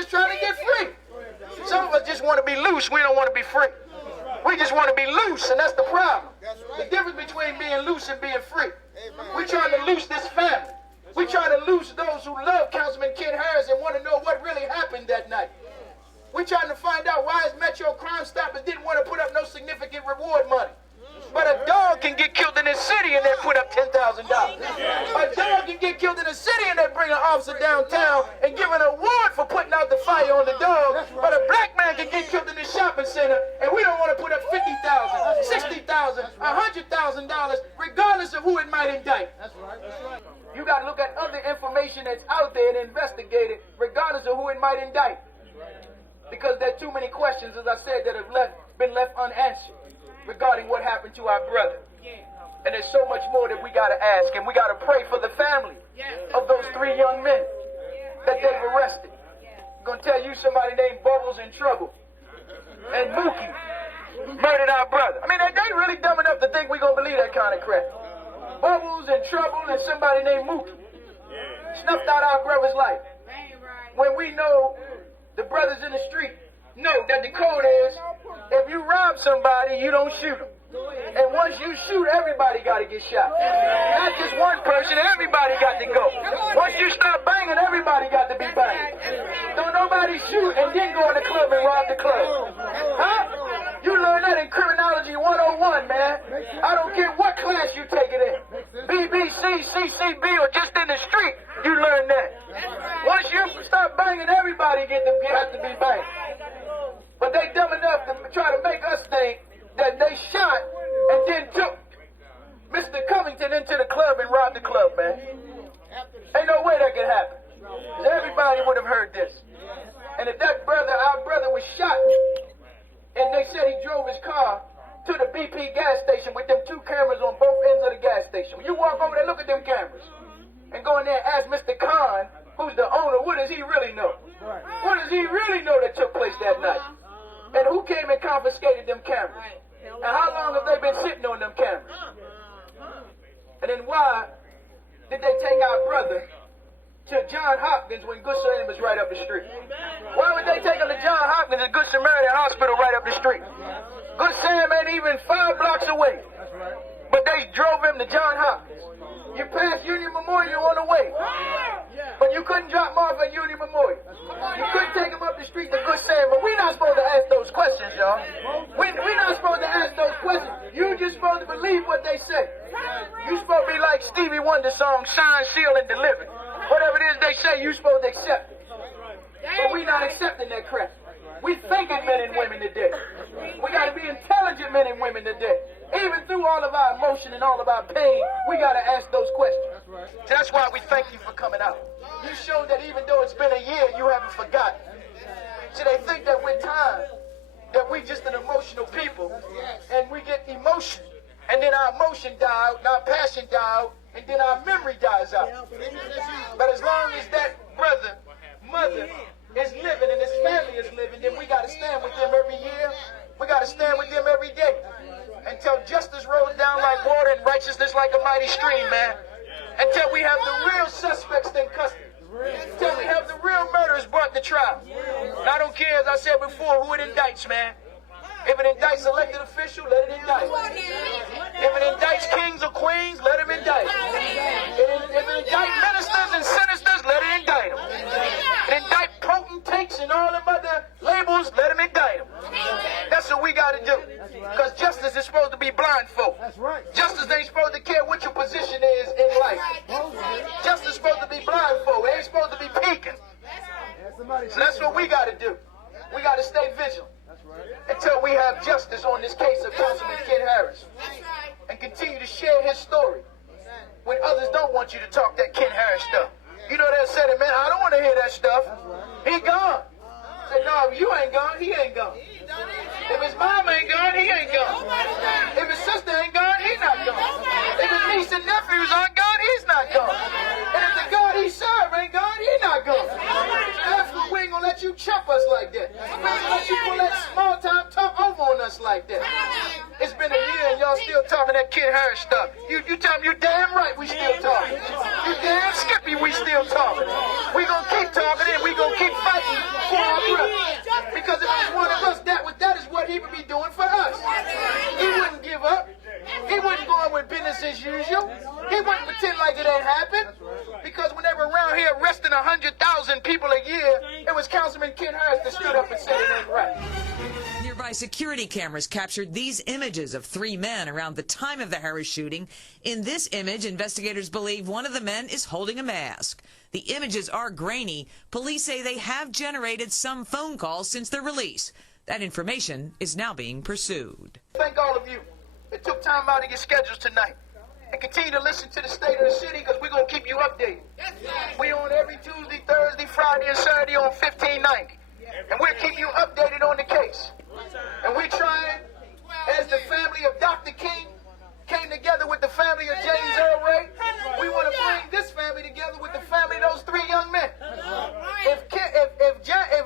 Just trying to get free. Some of us just want to be loose. We don't want to be free. We just want to be loose, and that's the problem. The difference between being loose and being free. We're trying to loose this family. We're trying to loose those who love Councilman Ken Harris and want to know what really happened that night. We're trying to find out why his Metro Crime Stoppers didn't want to put up no significant reward money. But a dog can get killed in this city and they put up $10,000. A dog can get killed in the city and they bring an officer downtown and give an award for putting out the fire on the dog. But a black man can get killed in this shopping center and we don't want to put up $50,000, $60,000, $100,000, regardless of who it might indict. That's right. You got to look at other information that's out there and investigate it, regardless of who it might indict. Because there are too many questions, as I said, that have been left unanswered regarding what happened to our brother. And there's so much more that we got to ask, and we got to pray for the family of those 3 young men that they've arrested. I'm going to tell you somebody named Bubbles in trouble. And Mookie murdered our brother. I mean, are they really dumb enough to think we're going to believe that kind of crap? Bubbles in trouble and somebody named Mookie snuffed out our brother's life. When we know the brothers in the street know that the code is, if you rob somebody, you don't shoot them. And once you shoot, everybody got to get shot. Not just one person, everybody got to go. Once you start banging, everybody got to be banged. Don't nobody shoot and then go in the club and rob the club. Huh? You learn that in criminology 101, man. I don't care what class you take it in. BBC, CCB, or just in the street, you learn that. Once you start banging, everybody has to be banged. But they dumb enough to try to make us think that they shot and then took Mr. Covington into the club and robbed the club, man. Ain't no way that could happen. Everybody would have heard this. And if that brother, our brother, was shot, and they said he drove his car to the BP gas station with them 2 cameras on both ends of the gas station. When you walk over there, look at them cameras. And go in there and ask Mr. Khan, who's the owner, what does he really know? What does he really know that took place that night? And who came and confiscated them cameras? And how long have they been sitting on them cameras? And then why did they take our brother to John Hopkins when Good Samaritan was right up the street? Why would they take him to John Hopkins and Good Samaritan Hospital right up the street? Good Sam ain't even 5 blocks away. But they drove him to John Hopkins. You passed Union Memorial on the way. But you couldn't drop him off at Union Memorial. You couldn't take him up the street to Good Sam. But we're not supposed to ask those questions, y'all. We're not supposed to ask those questions. You're just supposed to believe what they say. You're supposed to be like Stevie Wonder's song, Sign, Seal, and Deliver. Whatever it is they say, you're supposed to accept it. But we're not accepting that crap. We thinking men and women today. We got to be intelligent men and women today. Even through all of our emotion and all of our pain, we got to ask those questions. That's why we thank you for coming out. You showed that even though it's been a year, you haven't forgotten. See, they think that with time, that we just an emotional people, and we get emotion, and then our emotion die out, and our passion die out, and then our memory dies out. But as long as that brother, mother, is living and his family is living, then we got to stand with them every year. We got to stand with them every day. Until justice rolls down like water and righteousness like a mighty stream, man. Until we have the real suspects in custody. Until we have the real murderers brought to trial. And I don't care, as I said before, who it indicts, man. If it indicts elected official, let it indict. If it indicts kings or queens, let them indict. If it indicts ministers and senators, let it indict them. If it indicts potentates and all them other labels, let them indict them. That's what we got to do. Because justice is supposed to be blindfold. Justice ain't supposed to care what your position is in life. Justice is supposed to be blindfold. It ain't supposed to be peeking. So that's what we got to do. We got to stay vigilant until we have justice on this case of Councilman Ken Harris, and continue to share his story when others don't want you to talk that Ken Harris stuff. You know they said it, man, I don't want to hear that stuff. He gone. I said, no, if you ain't gone, he ain't gone. If his mom ain't gone, he ain't gone. If his sister ain't gone, he's not gone. If his niece and nephews aren't gone, he's not gone. And if the God he served ain't gone, he's not gone. That's what we ain't gonna let you chop us like that. We ain't gonna let you pull that small time talk over on us like that. It's been a year and y'all still talking that Kid Harris stuff. You tell me you damn right we still talking. You damn skippy we still talking. We gonna keep talking and we gonna keep fighting for our brothers. Because if it was one of us, that is what he would be doing for us. He wouldn't give up. He wouldn't go on with business as usual. He wouldn't pretend like it ain't happened. Because when they were around here arresting 100,000 people a year, it was Councilman Kid Harris that stood up and said it ain't right. Nearby security cameras captured these images of 3 men around the time of the Harris shooting. In this image, investigators believe one of the men is holding a mask. The images are grainy. Police say they have generated some phone calls since their release. That information is now being pursued. Thank all of you that took time out of your schedules tonight. And continue to listen to the State of the City because we're going to keep you updated. We on every Tuesday, Thursday, Friday, and Saturday on 1590. And we'll keep you updated on the case. And we're trying, as the family of Dr. King came together with the family of James Earl Ray, we want to bring this family together with the family of those 3 young men. If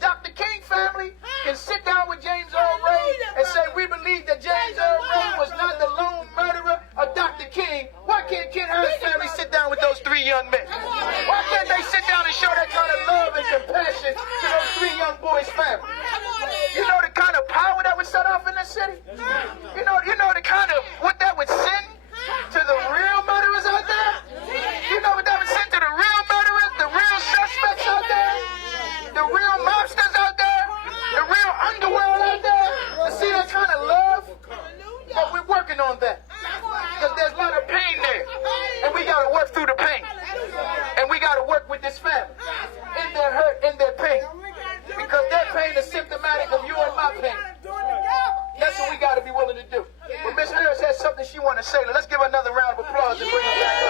Dr. King family can sit down with James Earl Ray and say we believe that James Earl Ray was not the lone murderer of Dr. King, why can't Kid Harris family sit down with those 3 young men? Why can't they sit down and show that kind of love and compassion to those 3 young boys' family? You know the kind of power that would set off in this city? You know the kind of what that would send to the real murderers out there? You know what that would send to the real murderers, the real suspects out there? The real mobsters out there? The real underworld out there? To see that kind of love? But we're working on that. Because there's a lot of pain there. And we got to work through the pain. And we got to work with this family. In their hurt, in their pain. Because their pain is symptomatic of you and my pain. That's what we got to be willing to do. But Ms. Harris has something she wants to say. Let's give her another round of applause and bring her back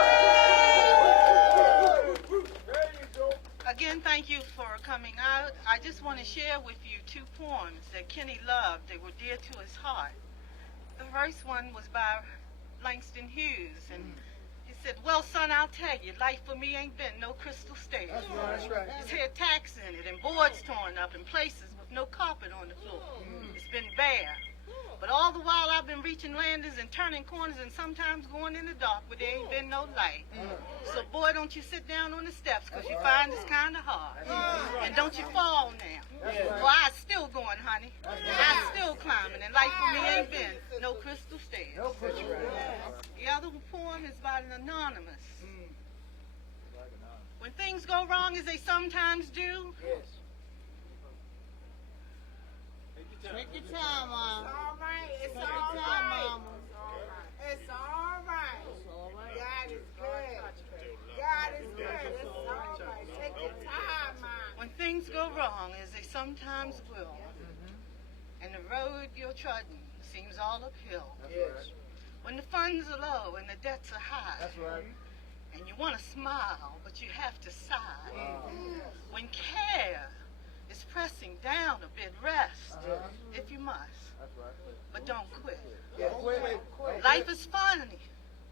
up. Again, thank you for coming out. I just want to share with you 2 poems that Kenny loved. They were dear to his heart. The first one was by Langston Hughes, and he said, well, son, I'll tell you, life for me ain't been no crystal stairs. That's right. It's had tacks in it and boards torn up in places with no carpet on the floor. It's been bare. But all the while I've been reaching landings and turning corners and sometimes going in the dark where there ain't been no light. So boy, don't you sit down on the steps because you find it's kind of hard. And don't you fall now. Well, I still going, honey. I still climbing, and life for me ain't been no crystal stairs. The other poem is by an anonymous. When things go wrong as they sometimes do, take your time, Mom. It's all right. It's all right. It's all right. God is good. God is good. It's all right. Take your time, Mom. when things go wrong as they sometimes will, and the road you're trudging seems all uphill. Yes. When the funds are low and the debts are high. That's right. And you want to smile, but you have to sigh. Wow. When care is pressing down a bit, rest if you must. That's right. But don't quit. Yeah. Life is funny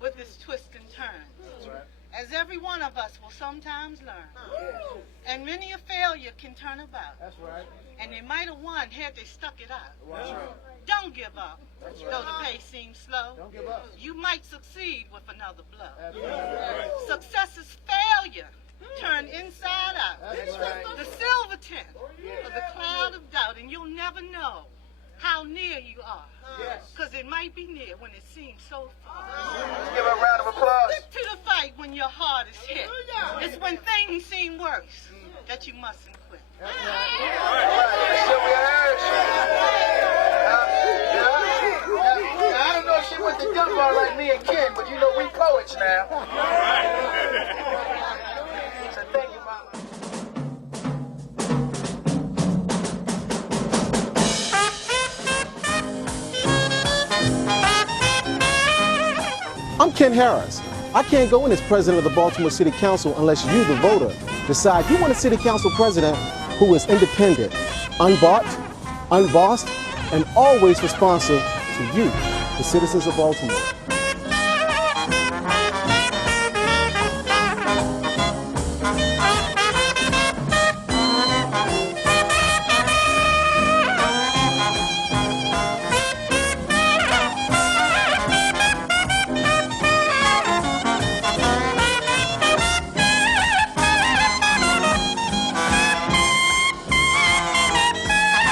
with its twists and turns, That's right. as every one of us will sometimes learn. Yes. And many a failure can turn about. That's right. And they might have won had they stuck it out. That's right. Don't give up, That's though right. the pace seems slow. Don't give up. You might succeed with another blow. That's right. Success is failure turned inside out. That's right. The silver tint of the cloud of doubt, and you'll never know how near you are. Yes. Because it might be near when it seems so far. Let's give her a round of applause. Stick to the fight when your heart is hit. It's when things seem worse that you mustn't quit. All right. Sylvia Harris. Now, I don't know if she went to Dunbar like me and Ken, but you know we poets now. So thank you, Mama. I'm Ken Harris. I can't go in as president of the Baltimore City Council unless you, the voter, decide you want a city council president who is independent, unbought, unbossed, and always responsive to you, the citizens of Baltimore.